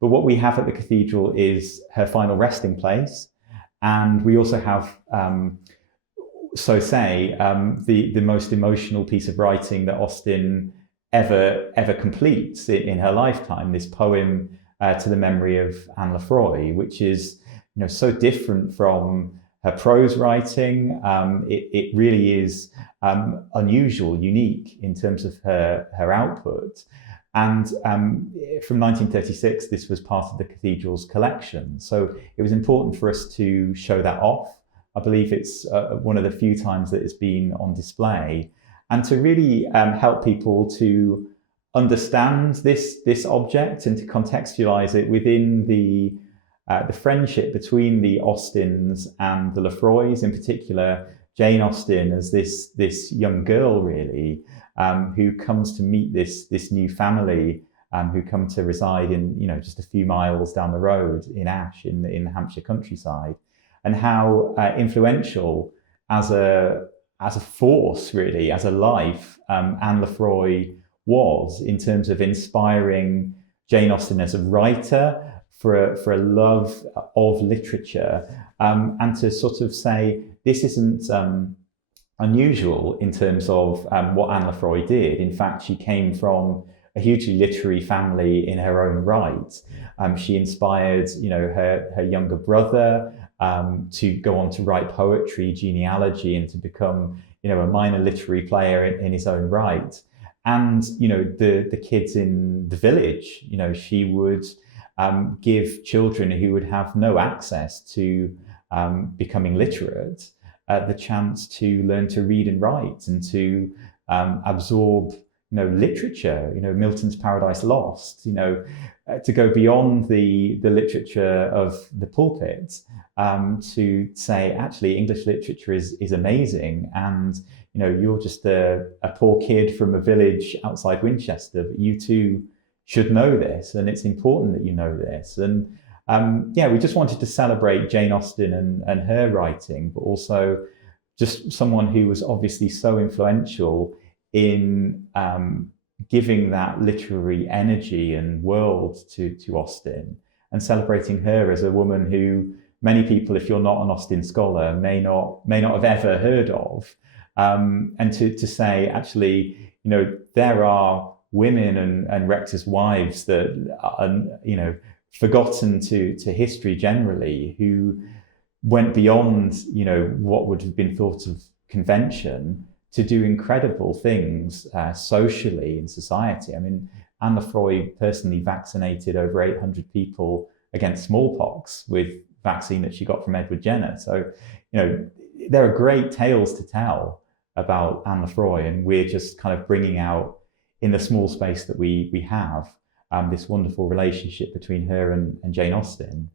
But what we have at the cathedral is her final resting place. And we also have, the most emotional piece of writing that Austen ever completes in her lifetime, this poem to the memory of Anne Lefroy, which is so different from her prose writing. It really is unusual, unique in terms of her output. And from 1936, this was part of the cathedral's collection. So it was important for us to show that off. I believe it's one of the few times that it's been on display, and to really help people to understand this object and to contextualize it within the friendship between the Austens and the Lefroys, in particular Jane Austen as this young girl, really, who comes to meet this new family, who come to reside in just a few miles down the road in Ash in the Hampshire countryside, and how influential as a force, really, as a life, Anne Lefroy was in terms of inspiring Jane Austen as a writer, for a love of literature, and to sort of say this isn't unusual in terms of what Anne Lefroy did. In fact, she came from a hugely literary family in her own right. She inspired, her younger brother to go on to write poetry, genealogy, and to become, a minor literary player in his own right. And the kids in the village, she would give children who would have no access to becoming literate the chance to learn to read and write, and to absorb literature, Milton's Paradise Lost, to go beyond the literature of the pulpit, to say actually English literature is amazing, and you're just a poor kid from a village outside Winchester, but you too should know this, and it's important that you know this. And we just wanted to celebrate Jane Austen and her writing, but also just someone who was obviously so influential in giving that literary energy and world to Austen, and celebrating her as a woman who many people, if you're not an Austen scholar, may not have ever heard of, and to say actually, there are women and rectors' wives that are, forgotten to history generally, who went beyond, what would have been thought of convention to do incredible things socially in society. I mean, Anne Lefroy personally vaccinated over 800 people against smallpox with vaccine that she got from Edward Jenner. So, there are great tales to tell about Anne Lefroy, and we're just kind of bringing out, in the small space that we have, this wonderful relationship between her and Jane Austen.